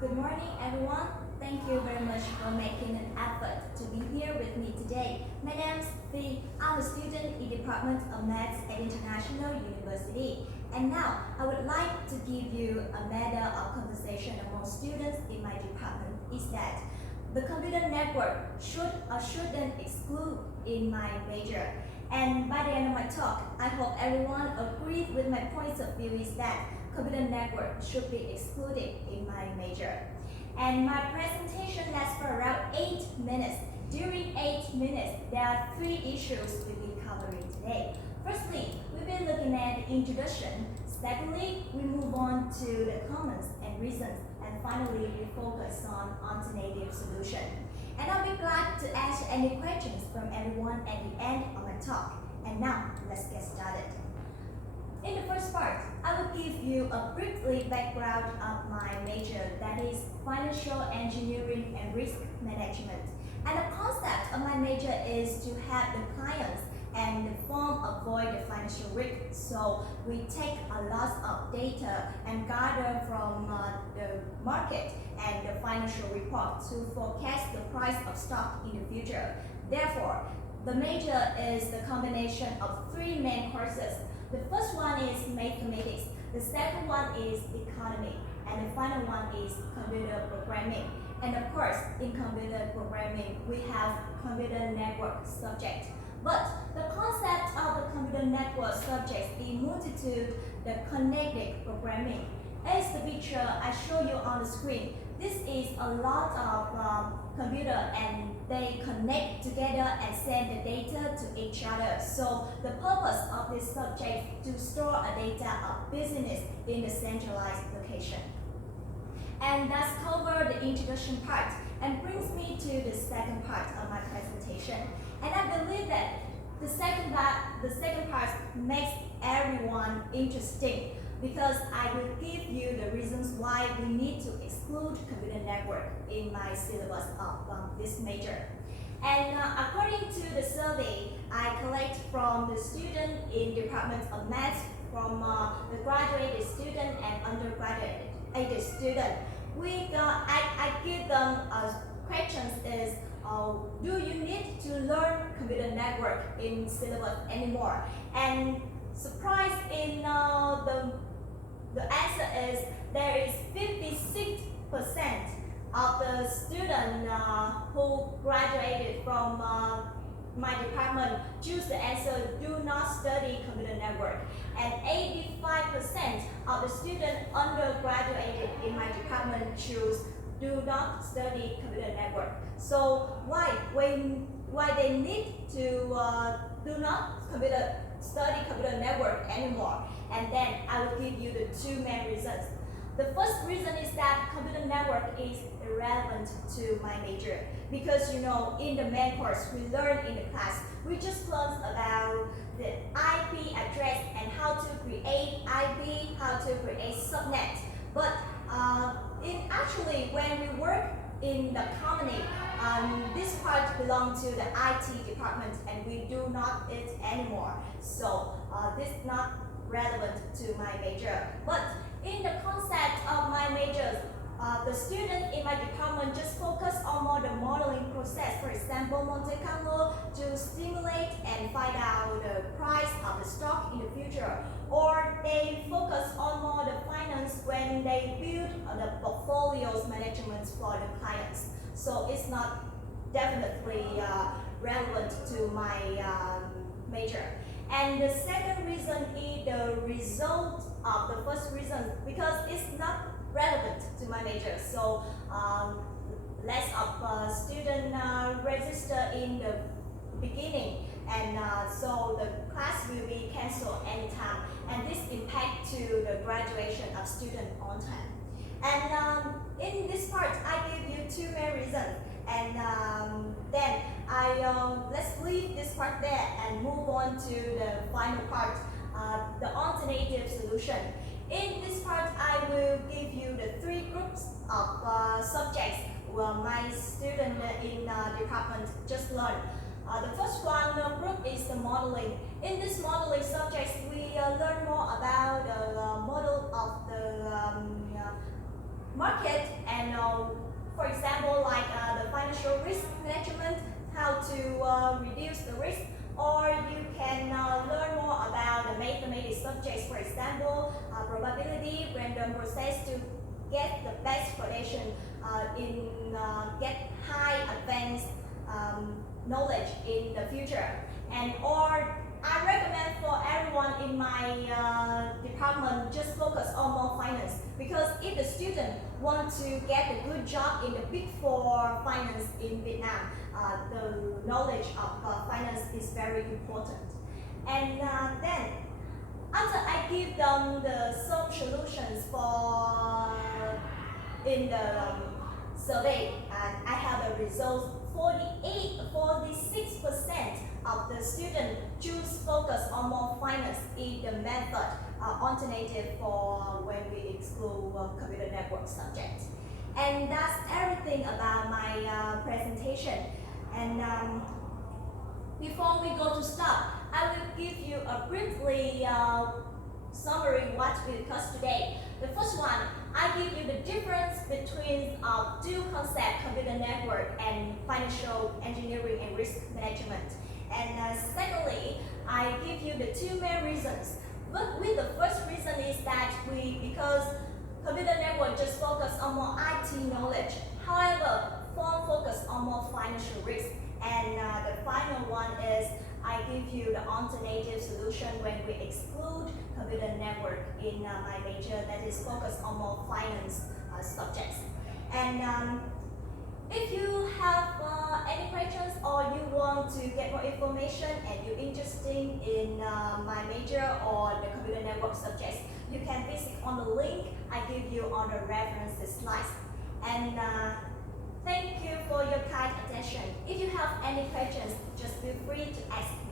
Good morning, everyone. Thank you very much for making an effort to be here with me today. My name is Phi. I'm a student in the Department of Maths at International University. And now, I would like to give you a matter of conversation among students in my department is that the computer network should or shouldn't exclude in my major. And by the end of my talk, I hope everyone agrees with my points of view is that computer network should be excluded in my major. And my presentation lasts for around 8 minutes. During 8 minutes, there are 3 issues we'll be covering today. Firstly, we'll be looking at the introduction. Secondly, we move on to the comments and reasons. And finally, we focus on alternative solution. And I'll be glad to answer any questions from everyone at the end of my talk. And now, let's get started. In the first part, I will give you a briefly background of my major, that is financial engineering and risk management. And the concept of my major is to help the clients and the firm avoid the financial risk. So we take a lot of data and gather from the market and the financial report to forecast the price of stock in the future. Therefore, the major is the combination of 3 main courses. The first one is mathematics, the second one is economy, and the final one is computer programming. And of course, in computer programming, we have computer network subject. But the concept of the computer network subjects is multitude, the connected programming. As the picture I show you on the screen, this is a lot of computer and they connect together and send the data to each other. So the purpose of this subject is to store a data of business in a centralized location. And that's covered the introduction part and brings me to the second part of my presentation. And I believe that the second part makes everyone interesting because I will give you the reasons why we need to exclude computer network in my syllabus of this major. And according to the survey I collect from the student in Department of Maths, from the graduated student and undergraduate student, I give them questions is, do you need to learn computer network in syllabus anymore? And surprise in the answer is there is 56% of the students who graduated from my department choose the answer do not study computer network, and 85% of the students undergraduated in my department choose do not study computer network. So why they need to do not study computer network anymore? And then I will give you the 2 main reasons. The first reason is that computer network is irrelevant to my major because in the main course we learn in the class, we just learn about the IP address and how to create IP, how to create subnet. But actually when we work in the company, this part belongs to the IT department and we do not it anymore. So this is not relevant to my major. But in the concept of my majors, the student in my department just focus on more the modeling process, for example, Monte Carlo, to stimulate and find out the price of the stock in the future. Or they focus on more the finance when they build the portfolios management for the clients. So it's not definitely relevant to my major. And the second reason is the result of the first reason because it's not relevant to my major. So less of students register in the beginning, and so the class will be cancelled anytime, and this impact to the graduation of student on time. And in this part, I give you 2 main reasons, and then let's leave this part there and move on to the final part, the alternative solution. In this part, I will give you the 3 groups of subjects my student in department just learned. The first one group is the modeling. In this modeling subjects, we learn more about the model of the market and financial risk management, how to reduce the risk, or you can learn more about the mathematics subjects, for example, probability, random process to get the best quotation get high advanced knowledge in the future. And or I recommend for everyone in my department just focus on more finance, because if the student want to get a good job in the big four finance in Vietnam, the knowledge of finance is very important. And then after I give them some solutions for in the survey, I have the results. 46% of the students choose focus on more finance in the method alternative for when we exclude computer network subject. And that's everything about my presentation. And before we go to start, I will give you a briefly summary what we discussed today. The first one, I give you the difference between two concepts, computer network and financial engineering and risk management. And secondly, I give you the two main reasons. But with the first reason is that because computer network just focus on more IT knowledge. However, phone focus on more financial risk. And the final one is I give you the alternative solution when we exclude computer network in my major that is focused on more finance subjects. And if you have any questions or you want to get more information and you're interested in my major or the computer network subjects, you can visit on the link I give you on the references slides. And thank you for your kind attention. If you have any questions, just feel free to ask me.